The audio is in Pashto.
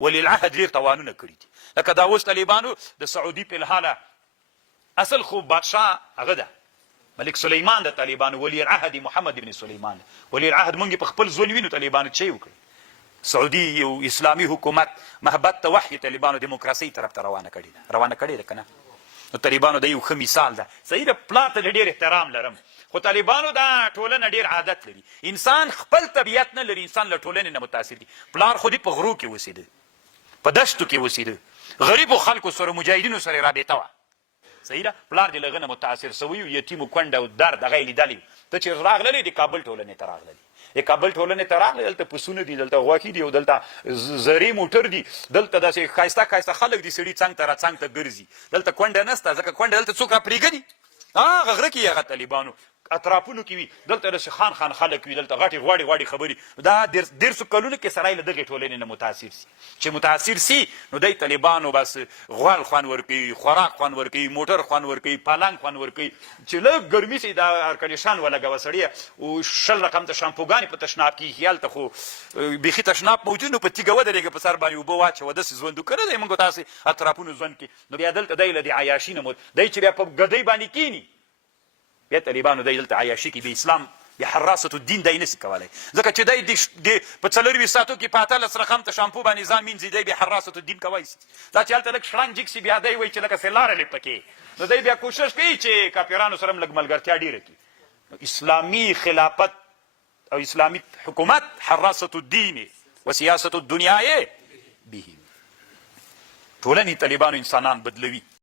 ولی العهد ډېر تاوانونه کړي دي. لکه دا اوس طالبانو د سعودي په الحاله اصل خو بادشاه هغه ده ملک سلیمان د طالبانو، ولی العهد محمد ابن سلیمان. ولی العهد مونږ په خپل ځول وینو طالبانو چې وکړي. سعودي یو اسلامي حکومت محبت ته وحي طالبانو دیموکراسۍ طرف ته روانه کړې ده که نه. نو طالبانو د یو ښه مثال ده. صحیح ده، پلار ته ډېر احترام لرم، خو طالبانو دا ټولنه ډېر عادت لري. انسان خپل طبیعت نه لري، انسان له ټولنې نه متاثر دي. پلار خو دې په غرو کې اوسېده، په دشتو کې اوسېده، غریبو خلکو سره مجاهدینو سره رابطه وه. صحیح ده، پلار دې له هغه نه متاثر سوی و، یتیم و کونډه او درد هغه یې لیدلی. ته چې راغللی د کابل ټولنې ته راغللی، د کابل ټولنې ته راغلی، دلته پسونه دي، دلته غوښې دي او دلته زرې موټر دي، دلته داسې ښایسته ښایسته خلک دي، سړي څنګ ته را څنګ ته ګرځي. دلته کونډه نشته، ځکه کونډه دلته څوک را پرېږدي. هغه غره کې هغه طالبانو اطرافونو کې وي، دلته داسې خان خان خلک وي، دلته غټې غوړې خبرې. دا 150 کلونو کې سړی له دغې ټولنې نه متاثر سي. چې متاثر سي نو دی طالبانو بس غوال خوند ورکوي، خوراک خوند ورکوي، موټر خوند ورکوي، پالنګ خوند ورکوي. چې لږ ګرمي سي دا ارکنډیشن ولګوه سړیه، او 10 رقم ته شامپوګانې په تشناب کې ایښي. هلته خو بیخي تشناب موجود نو په تیږه ودرېږه، په سر باندې اوبه واچوه، داسې ژوند که نه دی موږ تاسې اطرافونو ژوند کې. نو بیا دلته دی له د عیاشي نه دی چې بیا په ګدۍ باندې کیني، بیا طالبانو دی دلته عیاشي کې د اسلام د حراست الدین دی نسي کولی. ځکه چې دی په 24 ساعتو کې په 18 رقم ته شامپو باندې ځان مینځي، دی بیا حراست الدین کوی سي. دا چې هلته لږ شړنګ جګ سي بیا دی وایي چې لکه سې لارلې پکې، نو دی بیا کوشش کوي چې کافرانو سره هم لږ ملګرتیا ډېره کړي. اسلامي خلافت او اسلامي حکومت حراست الدین و سیاست الدنیا به. ټولنې طالبانو انسانان بدلوي.